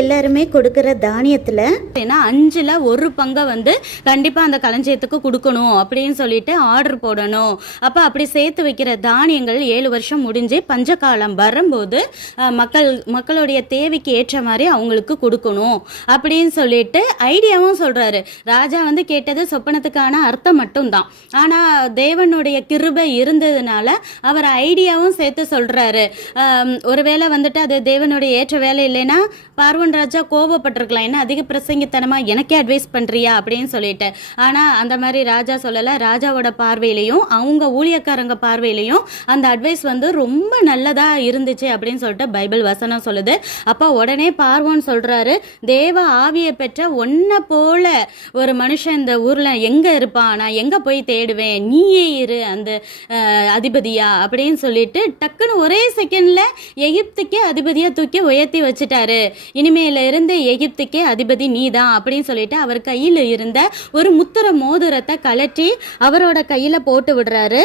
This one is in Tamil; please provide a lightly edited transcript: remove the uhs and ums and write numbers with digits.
எல்லாருமே கொடுக்குற தானியத்தில் ஏன்னா 5ல் 1 பங்கை வந்து கண்டிப்பாக அந்த களஞ்சியத்துக்கு கொடுக்கணும் அப்படின்னு சொல்லிட்டு ஆர்டர் போடணும். அப்போ அப்படி சேர்த்து வைக்கிற தானியங்கள் 7 வருஷம் முடிஞ்சு பஞ்சகாலம் வரும்போது மக்களுடைய தேவைக்கு ஏற்ற மாதிரி அவங்களுக்கு கொடுக்கணும் அப்படின்னு சொல்லிட்டு ஐடியாவும் சொல்கிறாரு. ராஜா வந்து கேட்டது சொப்பனத்துக்கான அர்த்தம் மட்டும்தான். ஆனால் தேவனுடைய கிருபை இருந்ததுனால அவர் ஐடியாவும் சேர்த்து சொல்கிறாரு. ஒருவேளை வந்துட்டு அது தேவனுடைய ஏற்ற வேலை இல்லைன்னா பார்வோன் ராஜா கோபப்பட்டிருக்கலாம், என்ன அதிக பிரசங்கித்தனமாக எனக்கே அட்வைஸ் பண்ணுறியா அப்படின்னு சொல்லிட்டு. ஆனால் அந்த மாதிரி ராஜா சொல்லலை. ராஜாவோட பார்வையிலையும் அவங்க ஊழியக்காரங்க பார்வையிலையும் அந்த அட்வைஸ் வந்து ரொம்ப நல்லதாக இருந்துச்சு அப்படின்னு சொல்லிட்டு பைபிள் வசனம் சொல்லுது. அப்போ உடனே பார்வோன் சொல்கிறாரு, தேவ ஆவியை பெற்ற ஒன்றை போல ஒரு மனுஷன் இந்த ஊரில் எங்கே இருப்பான், நான் எங்கே போய் தேடுவேன், நீயே இரு அந்த அதிபதியா அப்படின்னு சொல்லிட்டு டக்குன்னு ஒரே செகண்டில் எகிப்துக்கே அதிபதியாக தூக்கி உயர்த்தி வச்சுட்டாரு. இனிமேல இருந்து எகிப்துக்கே அதிபதி நீதான் அப்படின்னு சொல்லிட்டு அவர் கையில் இருந்த ஒரு முத்திர மோதிரத்தை கலட்டி அவரோட கையில் போட்டு விடுறாரு.